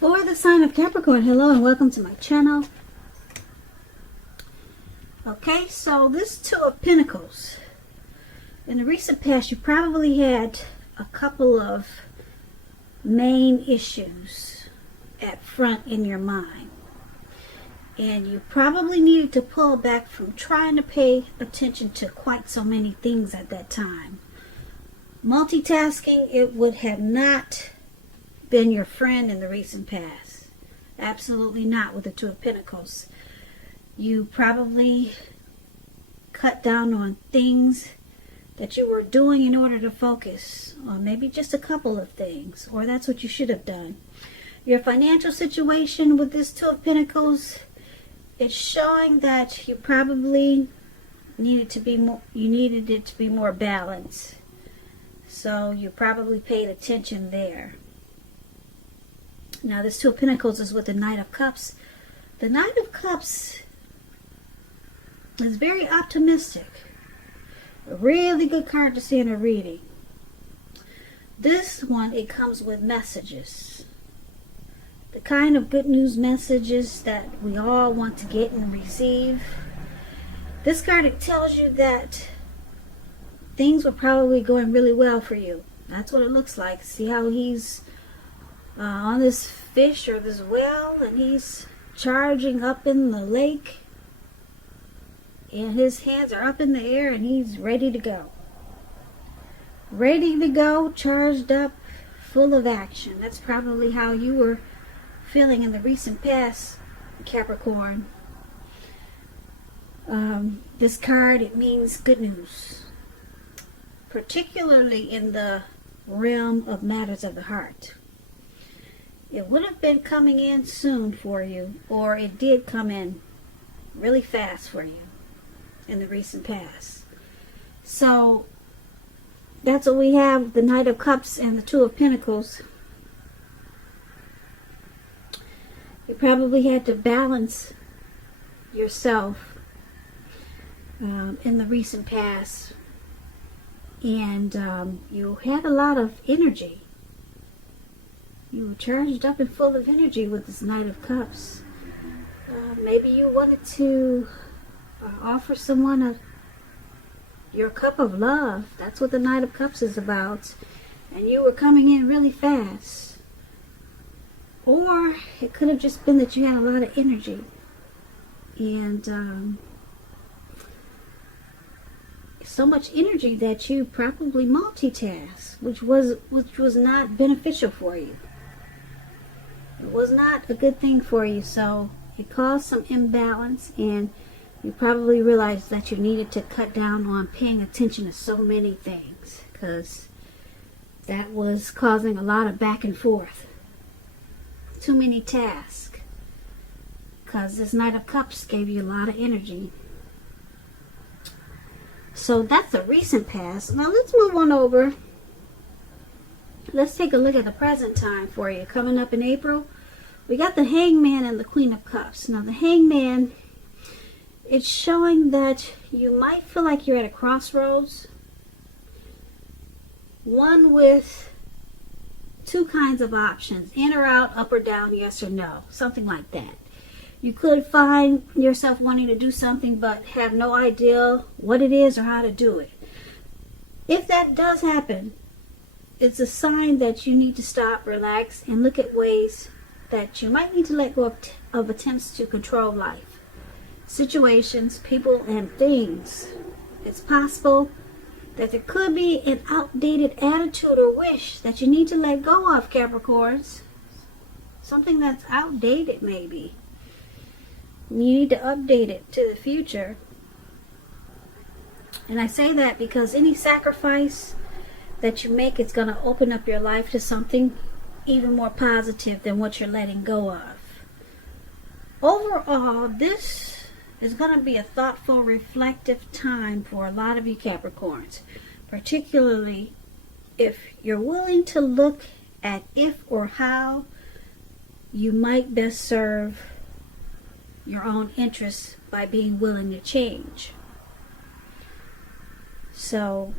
For the sign of Capricorn, hello and welcome to my channel. Okay, so this Two of Pentacles. In the recent past, you probably had a couple of main issues at front in your mind. And you probably needed to pull back from trying to pay attention to quite so many things at that time. Multitasking, it would have not been your friend in the recent past. Absolutely not with the Two of Pentacles. You probably cut down on things that you were doing in order to focus, or maybe just a couple of things, or that's what you should have done. Your financial situation with this Two of Pentacles, it's showing that you probably needed it to be more balanced. So you probably paid attention there. Now this Two of Pentacles is with the Knight of Cups. The Knight of Cups is very optimistic. A really good card to see in a reading. This one, it comes with messages. The kind of good news messages that we all want to get and receive. This card, it tells you that things were probably going really well for you. That's what it looks like. See how he's on this fish or this well, and he's charging up in the lake, and his hands are up in the air, and he's ready to go. Ready to go, charged up, full of action. That's probably how you were feeling in the recent past, Capricorn. This card, it means good news, particularly in the realm of matters of the heart. It would have been coming in soon for you, or it did come in really fast for you in the recent past. So that's what we have, the Knight of Cups and the Two of Pentacles. You probably had to balance yourself in the recent past, and you had a lot of energy. You were charged up and full of energy with this Knight of Cups. Maybe you wanted to offer someone your cup of love. That's what the Knight of Cups is about. And you were coming in really fast. Or it could have just been that you had a lot of energy. And so much energy that you probably multitasked, which was not beneficial for you. It was not a good thing for you, so it caused some imbalance, and you probably realized that you needed to cut down on paying attention to so many things, because that was causing a lot of back and forth. Too many tasks, because this Knight of Cups gave you a lot of energy. So that's the recent past. Now let's move on over. Let's take a look at the present time for you. Coming up in April, we got the Hangman and the Queen of Cups. Now the Hangman, it's showing that you might feel like you're at a crossroads. One with two kinds of options. In or out, up or down, yes or no. Something like that. You could find yourself wanting to do something but have no idea what it is or how to do it. If that does happen, it's a sign that you need to stop, relax, and look at ways that you might need to let go of attempts to control life, situations, people, and things. It's possible that there could be an outdated attitude or wish that you need to let go of, Capricorns. Something that's outdated, maybe. You need to update it to the future. And I say that because any sacrifice that you make is going to open up your life to something even more positive than what you're letting go of. Overall, this is going to be a thoughtful, reflective time for a lot of you Capricorns, particularly if you're willing to look at if or how you might best serve your own interests by being willing to change. So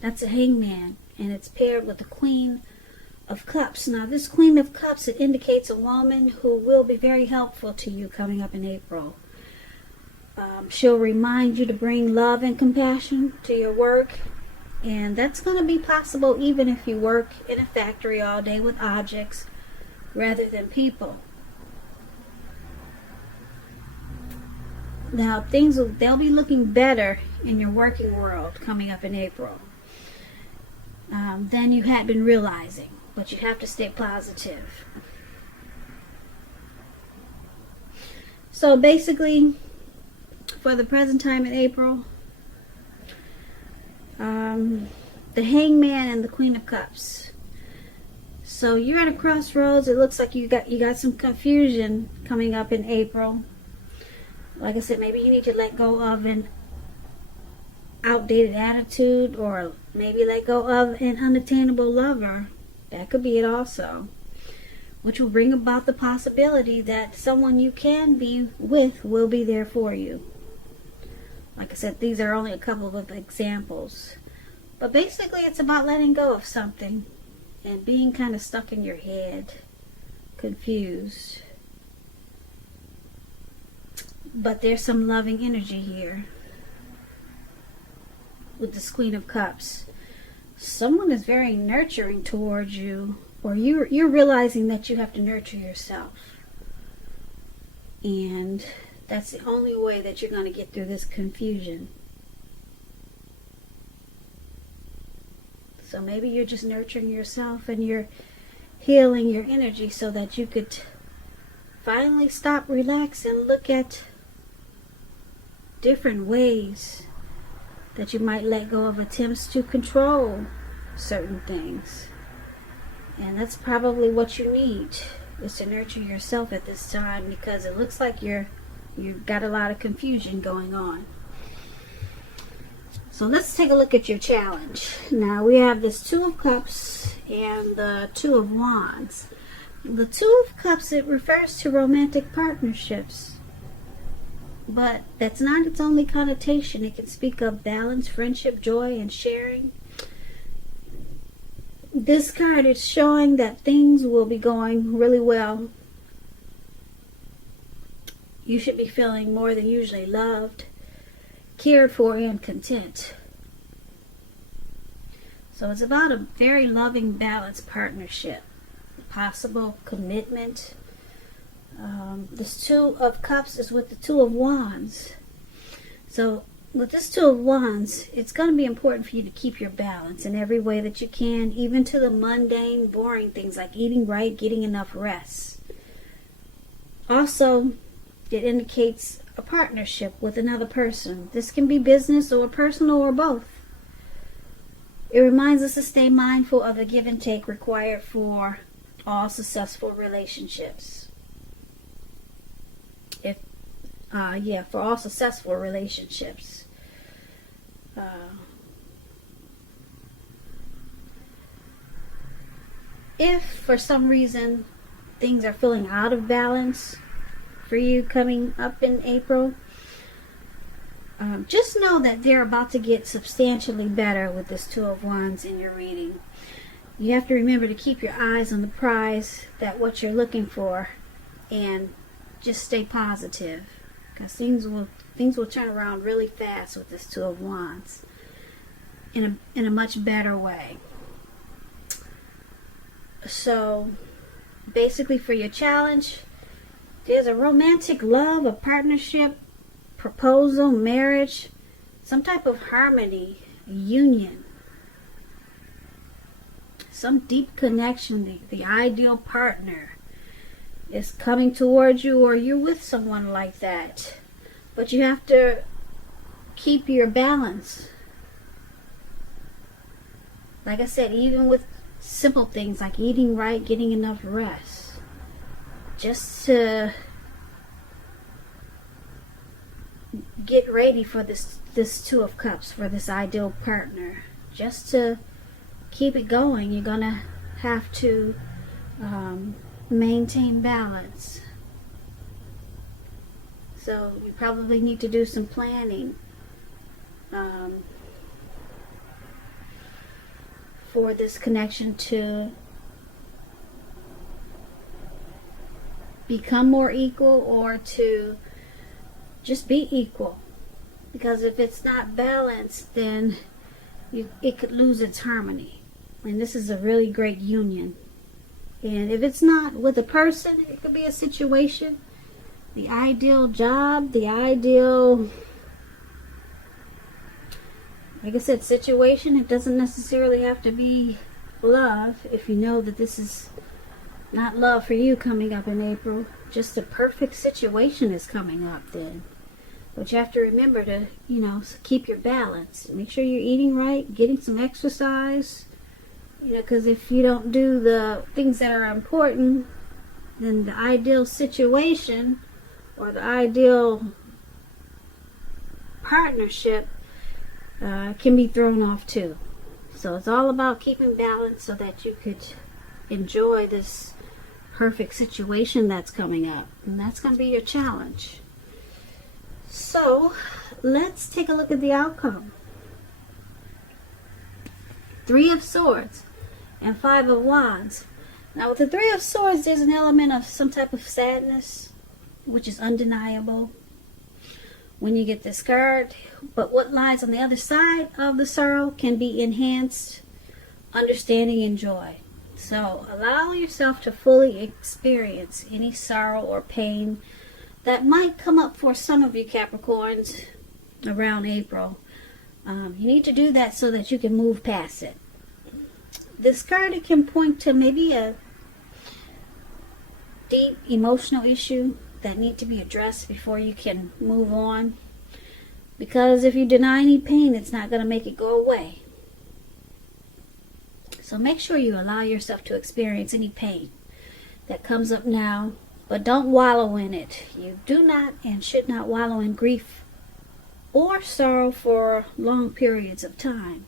that's a Hangman. and it's paired with the Queen of Cups. Now, this Queen of Cups, it indicates a woman who will be very helpful to you coming up in April. She'll remind you to bring love and compassion to your work, and that's going to be possible even if you work in a factory all day with objects rather than people. Now, they'll be looking better in your working world coming up in April than you had been realizing. But you have to stay positive. So basically, for the present time in April, the Hangman and the Queen of Cups. So you're at a crossroads. It looks like you got some confusion coming up in April. Like I said, maybe you need to let go of an outdated attitude, or maybe let go of an unattainable lover. That could be it also, which will bring about the possibility that someone you can be with will be there for you. Like I said, these are only a couple of examples. But basically, it's about letting go of something and being kind of stuck in your head, confused. But there's some loving energy here with this Queen of Cups. Someone is very nurturing towards you, or you're realizing that you have to nurture yourself. And that's the only way that you're going to get through this confusion. So maybe you're just nurturing yourself and you're healing your energy so that you could finally stop, relax, and look at different ways that you might let go of attempts to control certain things. And that's probably what you need, is to nurture yourself at this time, because it looks like you've got a lot of confusion going on. So let's take a look at your challenge. Now we have this Two of Cups and the Two of Wands. The Two of Cups, it refers to romantic partnerships. But that's not its only connotation. It can speak of balance, friendship, joy, and sharing. This card is showing that things will be going really well. You should be feeling more than usually loved, cared for, and content. So it's about a very loving, balanced partnership. Possible commitment. This Two of Cups is with the Two of Wands. So with this Two of Wands, it's going to be important for you to keep your balance in every way that you can, even to the mundane, boring things like eating right, getting enough rest. Also, it indicates a partnership with another person. This can be business or personal or both. It reminds us to stay mindful of the give and take required for all successful relationships. For all successful relationships. If for some reason things are feeling out of balance for you coming up in April, just know that they're about to get substantially better with this Two of Wands in your reading. You have to remember to keep your eyes on the prize, that what you're looking for, and just stay positive, because things will turn around really fast with this Two of Wands in a much better way. So basically, for your challenge, there's a romantic love, a partnership, proposal, marriage, some type of harmony, union, some deep connection. The ideal partner is coming towards you, or you're with someone like that. But you have to keep your balance. Like I said, even with simple things like eating right, getting enough rest, just to get ready for this Two of Cups, for this ideal partner. Just to keep it going, you're gonna have to maintain balance. So you probably need to do some planning for this connection to become more equal, or to just be equal. Because if it's not balanced, then it could lose its harmony. And this is a really great union. And if it's not with a person, it could be a situation, the ideal job, the ideal, like I said, situation. It doesn't necessarily have to be love. If you know that this is not love for you coming up in April, just a perfect situation is coming up then. But you have to remember to, keep your balance. Make sure you're eating right, getting some exercise. Because if you don't do the things that are important, then the ideal situation or the ideal partnership can be thrown off too. So it's all about keeping balance so that you could enjoy this perfect situation that's coming up. And that's going to be your challenge. So let's take a look at the outcome. 3 of Swords and 5 of Wands. Now with the 3 of Swords, there's an element of some type of sadness, which is undeniable when you get this card. But what lies on the other side of the sorrow can be enhanced understanding and joy. So allow yourself to fully experience any sorrow or pain that might come up for some of you Capricorns around April. You need to do that so that you can move past it. This card, it can point to maybe a deep emotional issue that need to be addressed before you can move on. Because if you deny any pain, it's not going to make it go away. So make sure you allow yourself to experience any pain that comes up now, but don't wallow in it. You do not and should not wallow in grief or sorrow for long periods of time.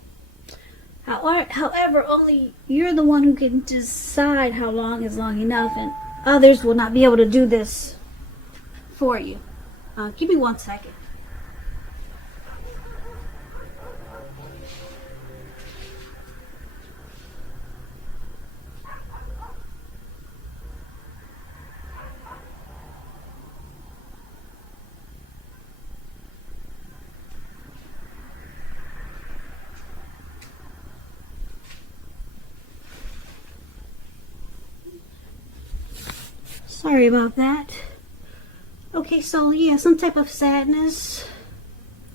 However, only you're the one who can decide how long is long enough, and others will not be able to do this for you. Give me 1 second. Sorry about that. Okay, so yeah, some type of sadness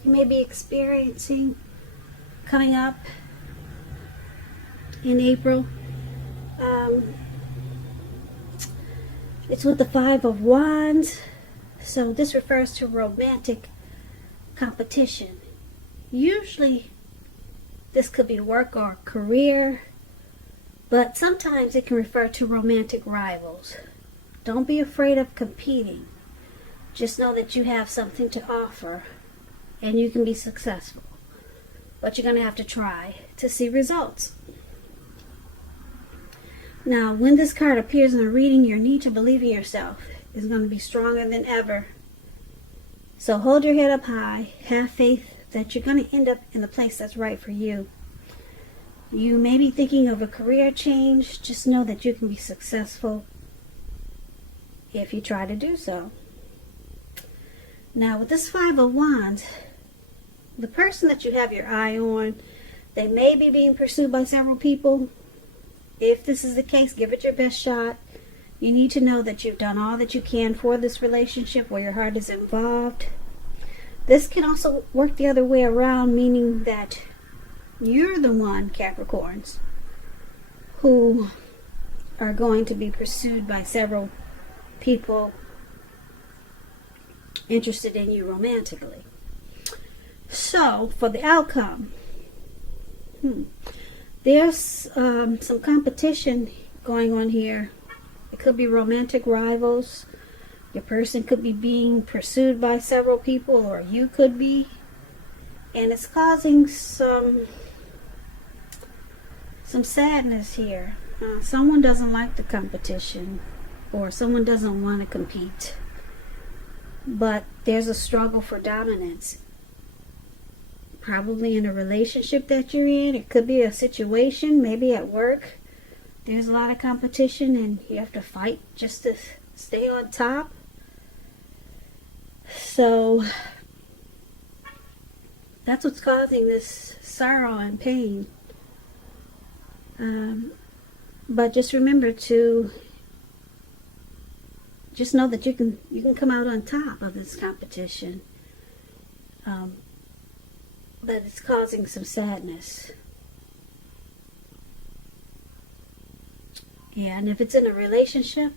you may be experiencing coming up in April. It's with the 5 of Wands. So this refers to romantic competition. Usually this could be work or career, but sometimes it can refer to romantic rivals. Don't be afraid of competing. Just know that you have something to offer and you can be successful. But you're going to have to try to see results. Now, when this card appears in a reading, your need to believe in yourself is going to be stronger than ever. So hold your head up high. Have faith that you're going to end up in the place that's right for you. You may be thinking of a career change. Just know that you can be successful if you try to do so. Now with this 5 of Wands, the person that you have your eye on, they may be being pursued by several people. If this is the case, give it your best shot. You need to know that you've done all that you can for this relationship where your heart is involved. This can also work the other way around, meaning that you're the one, Capricorns, who are going to be pursued by several people interested in you romantically. So for the outcome, there's some competition going on here. It could be romantic rivals. Your person could be being pursued by several people, or you could be, and it's causing some sadness here. Someone doesn't like the competition, or someone doesn't want to compete, but there's a struggle for dominance probably in a relationship that you're in. It could be a situation, maybe at work. There's a lot of competition and you have to fight just to stay on top. So that's what's causing this sorrow and pain. But just remember to just know that you can come out on top of this competition. But it's causing some sadness. Yeah, and if it's in a relationship,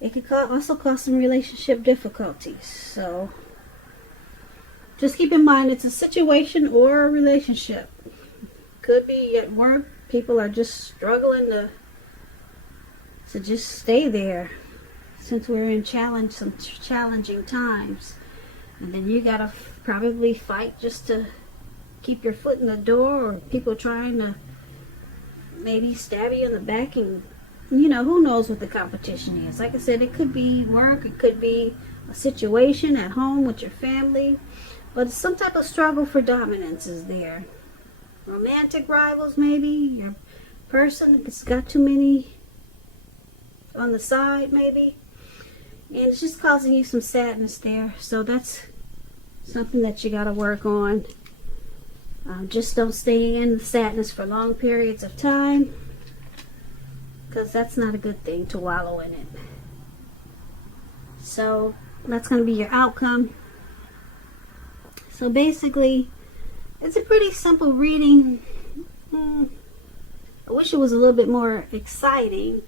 it could also cause some relationship difficulties. So just keep in mind it's a situation or a relationship. Could be at work. People are just struggling to just stay there since we're in some challenging times. And then you gotta probably fight just to keep your foot in the door, or people trying to maybe stab you in the back, and who knows what the competition is. Like I said, it could be work, it could be a situation at home with your family, but some type of struggle for dominance is there. Romantic rivals, maybe. Your person has got too many on the side, maybe. And it's just causing you some sadness there. So that's something that you got to work on. Just don't stay in the sadness for long periods of time, because that's not a good thing to wallow in it. So that's going to be your outcome. So basically, it's a pretty simple reading. I wish it was a little bit more exciting.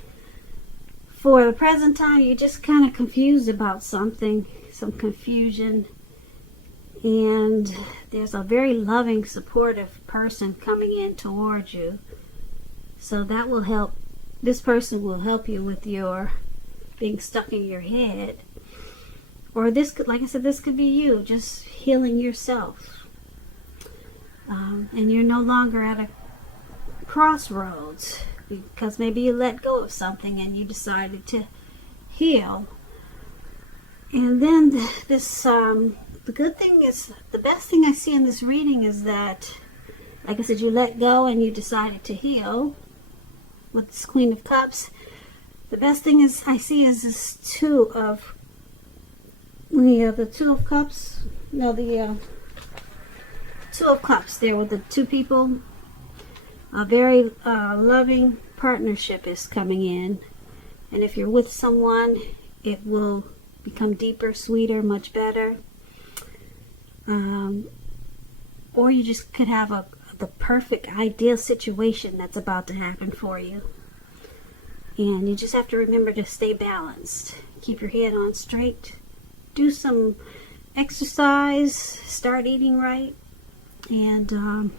For the present time, you're just kind of confused about something, some confusion. And there's a very loving, supportive person coming in towards you. So that will help. This person will help you with your being stuck in your head. Or this could, like I said, this could be you just healing yourself. And you're no longer at a crossroads because maybe you let go of something and you decided to heal. And then this, the good thing is, the best thing I see in this reading is that, like I said, you let go and you decided to heal with this Queen of Cups. The best thing I see is this Two of Cups. No, the Two of Cups there with the two people. A very loving partnership is coming in. And if you're with someone, it will become deeper, sweeter, much better. Or you just could have the perfect, ideal situation that's about to happen for you. And you just have to remember to stay balanced. Keep your head on straight. Do some exercise. Start eating right. And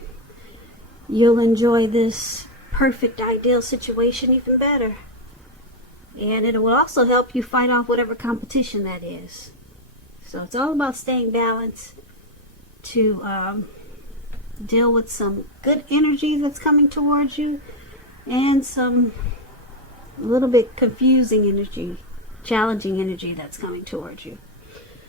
you'll enjoy this perfect, ideal situation even better. And it will also help you fight off whatever competition that is. So it's all about staying balanced to deal with some good energy that's coming towards you and some a little bit confusing energy, challenging energy that's coming towards you.